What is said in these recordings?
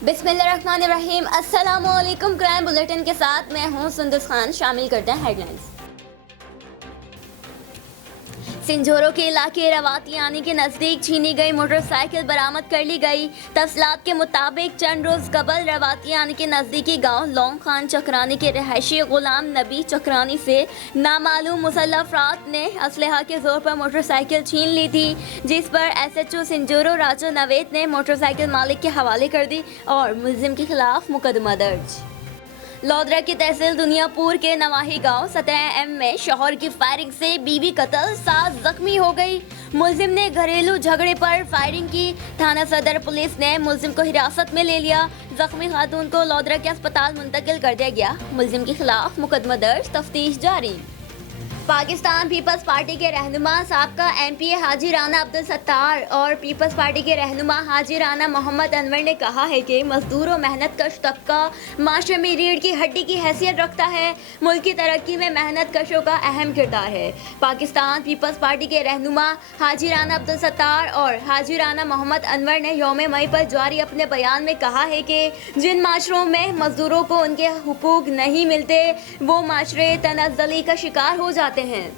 बिस्मिल्लाहिर्रहमानिर्रहीम। अस्सलामुअलैकुम। Crime bulletin के साथ मैं हूं सुंदस खान। शामिल करते हैं हेडलाइंस। सिंझोरो के इलाके रवातियानी के नज़दीक छीनी गई मोटरसाइकिल बरामद कर ली गई। तफसीलात के मुताबिक चंद रोज कबल रवातियानी के नज़दीकी गांव लौंग खान चक्रानी के रहायशी गुलाम नबी चक्रानी से नामालूम मुसल्लह अफराद ने असलहा के जोर पर मोटरसाइकिल छीन ली थी, जिस पर SHO सिंझोरो राजा नवेद ने मोटरसाइकिल मालिक के हवाले कर दी और मुलजिम के खिलाफ मुकदमा दर्ज। लोधरा की तहसील दुनियापुर के नवाही गांव 17 में शौहर की फायरिंग से बीवी कत्ल, 7 जख्मी हो गई। मुलजिम ने घरेलू झगड़े पर फायरिंग की। थाना सदर पुलिस ने मुलजिम को हिरासत में ले लिया। जख्मी खातून को लोधरा के अस्पताल मुंतकिल कर दिया गया। मुलजिम के खिलाफ मुकदमा दर्ज, तफ्तीश जारी। पाकिस्तान पीपल्स पार्टी के रहनुमा साबका MPA हाजी राना अब्दुल सत्तार और पीपल्स पार्टी के रहनुमा हाजी राना मोहम्मद अनवर ने कहा है कि मजदूर और मेहनत कश तबका माशरे में रीढ़ की हड्डी की हैसियत रखता है। मुल्क की तरक्की में मेहनत कशों का अहम किरदार है। पाकिस्तान पीपल्स पार्टी के रहनुमा हाजी राना अब्दुल सत्तार और हाजी राना मोहम्मद अनवर ने यौम मई पर जारी अपने बयान में कहा है कि जिन माशरों में मजदूरों को उनके हुकूक नहीं मिलते, वो माशरे तनज़्ज़ुली का शिकार हो जाते हैं।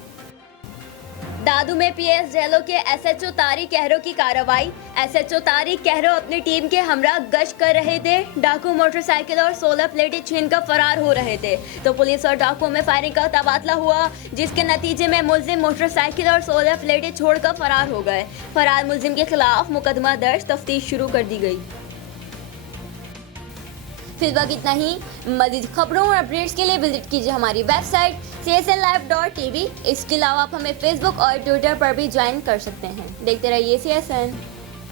दादू में PS जेलों के SHO तारिक कहरो की कार्रवाई। SHO तारिक कहरो अपनी टीम के हमरा गश्त कर रहे थे। डाकू मोटरसाइकिल और 16 प्लेटें छीनकर फरार हो रहे थे तो पुलिस और डाकुओं में फायरिंग का तबादला हुआ, जिसके नतीजे में मुलजिम मोटरसाइकिल और 16 प्लेटें छोड़कर फरार हो गए। फरार मुलजिम के खिलाफ मुकदमा दर्ज, तफ्तीश शुरू कर दी गई। फिलहाल इतना ही। मज़ीद खबरों और अपडेट्स के लिए विजिट कीजिए हमारी वेबसाइट csnlive.tv। इसके अलावा आप हमें फेसबुक और ट्विटर पर भी ज्वाइन कर सकते हैं। देखते रहिए CSN।